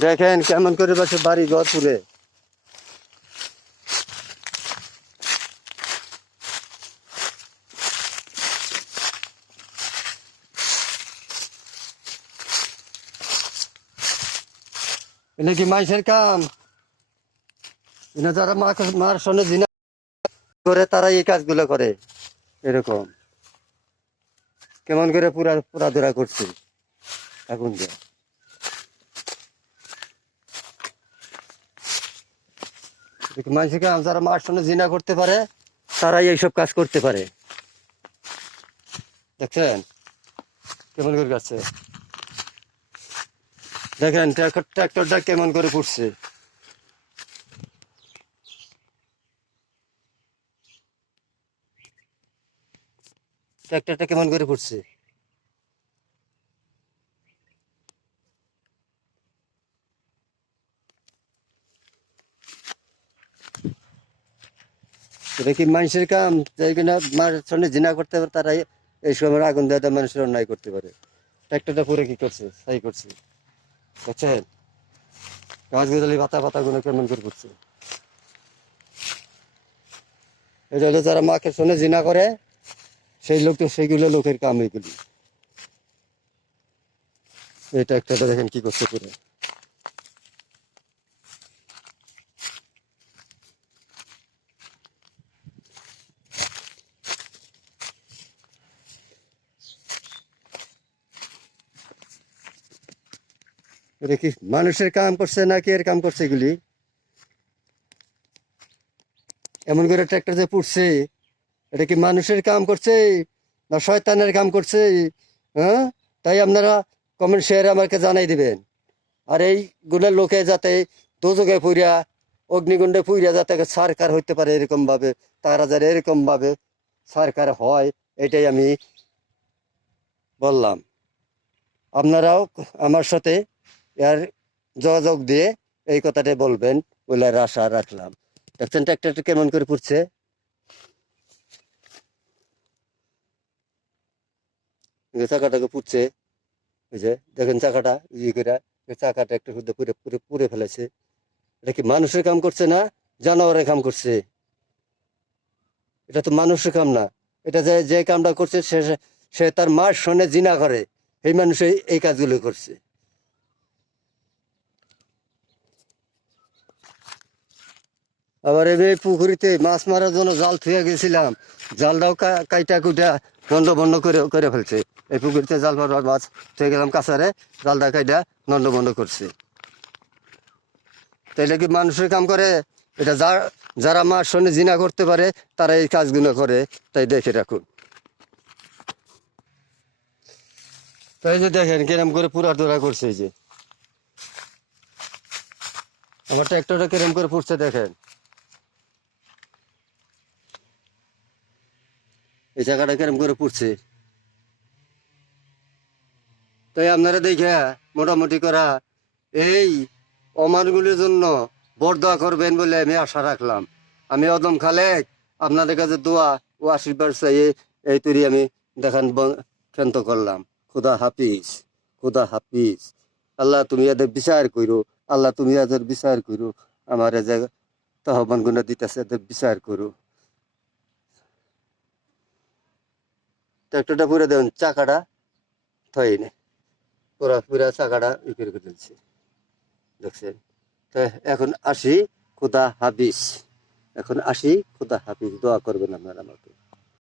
দেখেন কেমন করে বসে বাড়ি ঘর পুরে এটা মাইসের কাম? এনে যারা মা- মার সঙ্গে জিনা করে তারা এই কাজগুলো করে। এরকম। কেমন করে পুরা পুরা ধরা করছে। এখন দিয়ে মানুষকে যারা মার সঙ্গে জিনা করতে পারে, তারাই এইসব কাজ করতে পারে। দেখছেন? কেমন করে যাচ্ছে দেখেন, ট্রাক্টর- ট্রাক্টরটা কেমন করে পড়ছে। ট্রাক্টরটা কেমন করে পড়ছে? কি মানুষের কাম, যাই কিনা মার সঙ্গে জিনা করতে পারে, তারাই এই সময় আগুন দেওয়া মানুষের অন্যায় করতে পারে। ট্রাক্টরটা পুরো কি করছে? তাই করছে। বুঝছেন? গাছ গোদালি পাতা পাতা গুলো কেমন করে করছে এটা হলো যারা মাকে শুনে জিনা করে, সেই লোক তো সেইগুলো লোকের কাম এগুলি। এটা একটা দেখেন কি করছে পুরো। এটা কি মানুষের কাম করছে নাকি এর কাম করছে এগুলি? এমন করে ট্রাক্টর যে পুড়ছে এটা কি মানুষের কাম করছে না শয়তানের কাম করছে? হ্যাঁ? তাই আপনারা কমেন্ট শেয়ারে আমাকে জানাই দিবেন। আর এইগুলোর লোকে যাতে দোজকে পুইরা, অগ্নিকুণ্ডে পুইরা যাতে সরকার হইতে পারে এরকম ভাবে তারা যারা এরকম ভাবে সরকার হয়, এটাই আমি বললাম। আপনারাও আমার সাথে এর যোগাযোগ দিয়ে এই কথাটা বলবেন, বলে আর আশা রাখলাম। দেখছেন ট্রাক্টরটা কেমন করে পুড়ছে? চাকাটাকে পুড়ছে। এই যে দেখেন চাকাটা ইয়ে করে চাকাটা একটু শুদ্ধ পুরে পুরে পুড়ে ফেলেছে। এটা কি মানুষের কাম করছে না জানোয়ারের কাম করছে? এটা তো মানুষের কাম না। এটা যে যে কামটা করছে, সে সে তার মার সনে জিনা করে। এই মানুষ এই কাজগুলো করছে। আবার এই পুকুরিতে মাছ মারার জন্য জাল থুয়ে গেছিলাম, জালটাও কাইটা কুইটা নন্দ বন্ধ করে করে ফেলছে। এই পুকুরিতে জাল মারবার মাছ থুয়ে গেলাম কাছারে জালটা কাইটা নন্দ বন্ধ করছে। তো এটা কি মানুষের কাম করে? এটা যা, যারা মার সঙ্গে জিনা করতে পারে তারা এই কাজগুলো করে। তাই দেখে রাখুন। তাই যে দেখেন, কিরম করে পুরা দোরা করছে এই যে। আমার ট্র্যাক্টরটা কিরম করে পুড়ছে দেখেন। এই জায়গাটা কিরম করে পুড়ছে? তাই আপনারা দেখে মোটামুটি করা এই অমানগুলির জন্য বরদোয়া করবেন বলে আমি আশা রাখলাম। আমি অদম খালেক, আপনাদের কাছে দোয়া ও আশীর্বাদ চাই এই তৈরি আমি দেখান ক্ষান্ত করলাম। খুদা হাফিজ খুদা হাফিজ। আল্লাহ তুমি এদের বিচার করো, আল্লাহ তুমি এদের বিচার করো। আমার এ যে তহবান গুণা দিতেছে, এদের বিচার করো। ট্রাক্টরটা পুরো দেখুন চাকাটা থয়নি পুরা পুরা চাকাটা ই করে দিচ্ছে। দেখছেন? তো এখন আসি খুদা হাফিজ। এখন আসি খুদা হাফিজ, দোয়া করবেন আপনারা আমাকে।